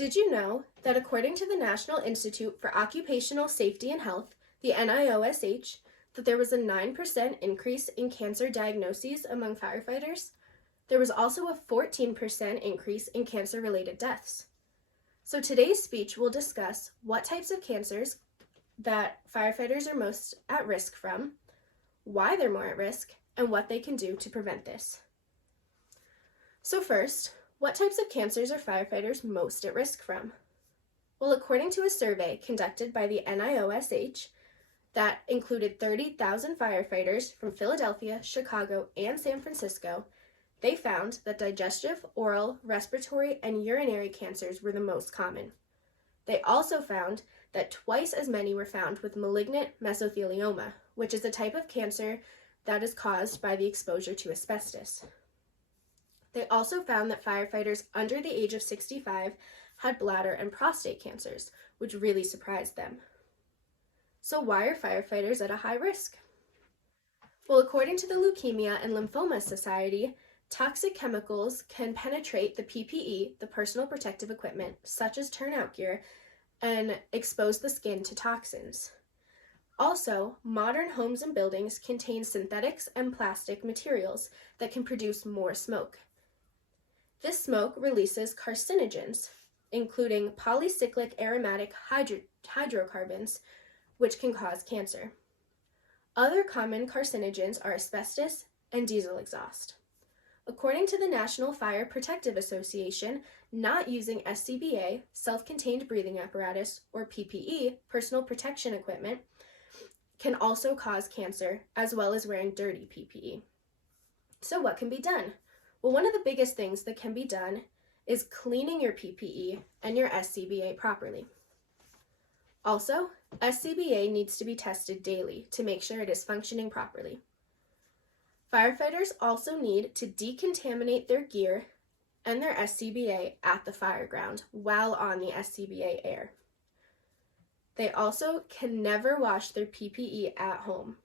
Did you know that according to the National Institute for Occupational Safety and Health, the NIOSH, that there was a 9% increase in cancer diagnoses among firefighters? There was also a 14% increase in cancer-related deaths. So today's speech will discuss what types of cancers that firefighters are most at risk from, why they're more at risk, and what they can do to prevent this. So first, what types of cancers are firefighters most at risk from? Well, according to a survey conducted by the NIOSH that included 30,000 firefighters from Philadelphia, Chicago, and San Francisco, they found that digestive, oral, respiratory, and urinary cancers were the most common. They also found that twice as many were found with malignant mesothelioma, which is a type of cancer that is caused by the exposure to asbestos. They also found that firefighters under the age of 65 had bladder and prostate cancers, which really surprised them. So why are firefighters at a high risk? Well, according to the Leukemia and Lymphoma Society, toxic chemicals can penetrate the PPE, the personal protective equipment, such as turnout gear, and expose the skin to toxins. Also, modern homes and buildings contain synthetics and plastic materials that can produce more smoke. This smoke releases carcinogens, including polycyclic aromatic hydrocarbons, which can cause cancer. Other common carcinogens are asbestos and diesel exhaust. According to the National Fire Protective Association, not using SCBA, self-contained breathing apparatus, or PPE, personal protection equipment, can also cause cancer, as well as wearing dirty PPE. So what can be done? Well, one of the biggest things that can be done is cleaning your PPE and your SCBA properly. Also, SCBA needs to be tested daily to make sure it is functioning properly. Firefighters also need to decontaminate their gear and their SCBA at the fire ground while on the SCBA air. They also can never wash their PPE at home.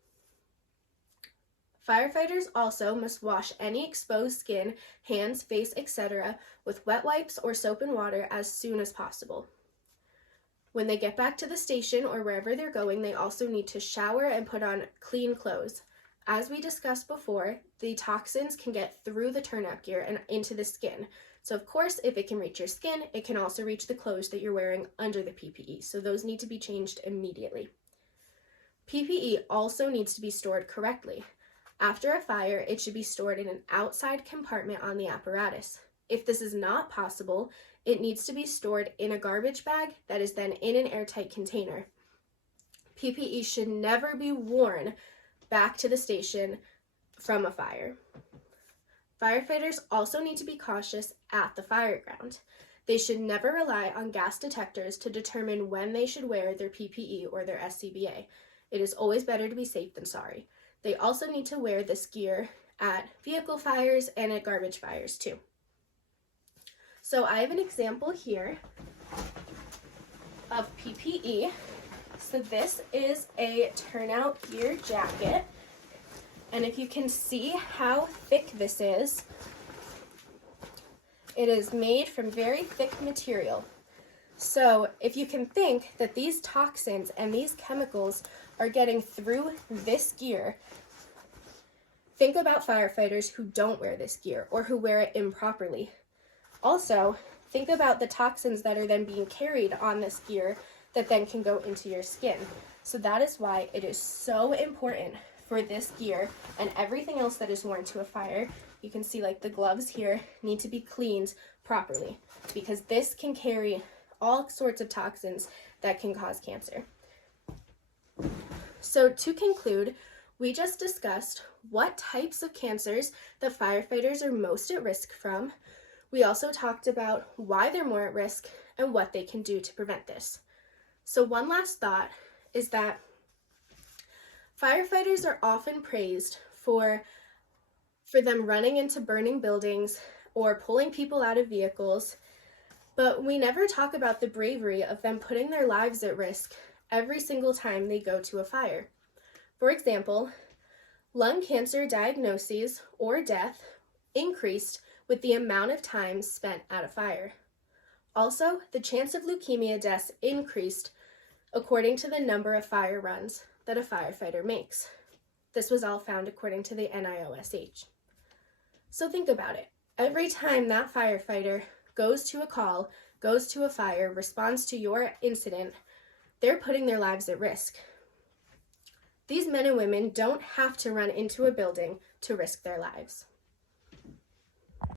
Firefighters also must wash any exposed skin, hands, face, etc. with wet wipes or soap and water as soon as possible. When they get back to the station or wherever they're going, they also need to shower and put on clean clothes. As we discussed before, the toxins can get through the turnout gear and into the skin. So of course, if it can reach your skin, it can also reach the clothes that you're wearing under the PPE. So those need to be changed immediately. PPE also needs to be stored correctly. After a fire, it should be stored in an outside compartment on the apparatus. If this is not possible, it needs to be stored in a garbage bag that is then in an airtight container. PPE should never be worn back to the station from a fire. Firefighters also need to be cautious at the fire ground. They should never rely on gas detectors to determine when they should wear their PPE or their SCBA. It is always better to be safe than sorry. They also need to wear this gear at vehicle fires and at garbage fires too. So I have an example here of PPE. So this is a turnout gear jacket. And if you can see how thick this is, it is made from very thick material. So if you can think that these toxins and these chemicals are getting through this gear, think about firefighters who don't wear this gear or who wear it improperly. Also, think about the toxins that are then being carried on this gear that then can go into your skin. So that is why it is so important for this gear and everything else that is worn to a fire. You can see like the gloves here need to be cleaned properly because this can carry all sorts of toxins that can cause cancer. So to conclude, we just discussed what types of cancers that firefighters are most at risk from. We also talked about why they're more at risk and what they can do to prevent this. So one last thought is that firefighters are often praised for them running into burning buildings or pulling people out of vehicles, but we never talk about the bravery of them putting their lives at risk every single time they go to a fire. For example, lung cancer diagnoses or death increased with the amount of time spent at a fire. Also, the chance of leukemia deaths increased according to the number of fire runs that a firefighter makes. This was all found according to the NIOSH. So think about it. Every time that firefighter goes to a call, goes to a fire, responds to your incident, they're putting their lives at risk. These men and women don't have to run into a building to risk their lives.